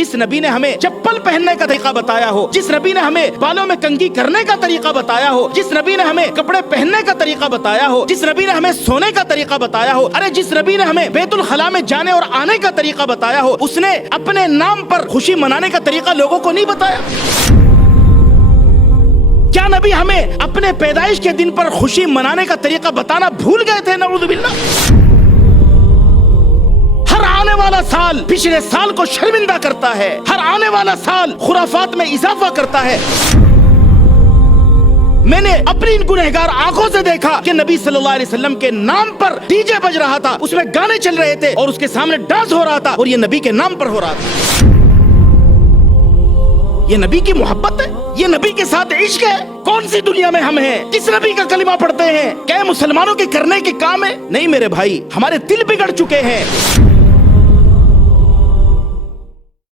जिस नबी ने हमें चप्पल पहनने का तरीका बताया हो, जिस नबी ने हमें बालों में कंघी करने का तरीका बताया हो, जिस नबी ने हमें कपड़े पहनने का तरीका बताया हो, जिस नबी ने हमें सोने का तरीका बताया हो, अरे जिस नबी ने हमें बैतुल खला में जाने और आने का तरीका बताया हो, उसने अपने नाम पर खुशी मनाने का तरीका लोगों को नहीं बताया? क्या नबी हमें अपने पैदाइश के दिन पर खुशी मनाने का तरीका बताना भूल गए थे? नऊज़ बिल्लाह। हर आने वाला साल पिछले साल को शर्मिंदा करता है, हर आने वाला साल खुराफात में इजाफा करता है। मैंने अपनी इन गुनहगार आंखों से देखा कि नबी सल्लल्लाहु अलैहि वसल्लम के नाम पर डीजे बज रहा था, उसमें गाने चल रहे थे और उसके सामने डांस हो रहा था, और ये नबी के नाम पर हो रहा था। ये नबी की मोहब्बत है? ये नबी के साथ इश्क है? कौन सी दुनिया में हम हैं? किस नबी का कलिमा पढ़ते हैं? क्या मुसलमानों के करने के काम है? नहीं मेरे भाई, हमारे दिल बिगड़ चुके हैं।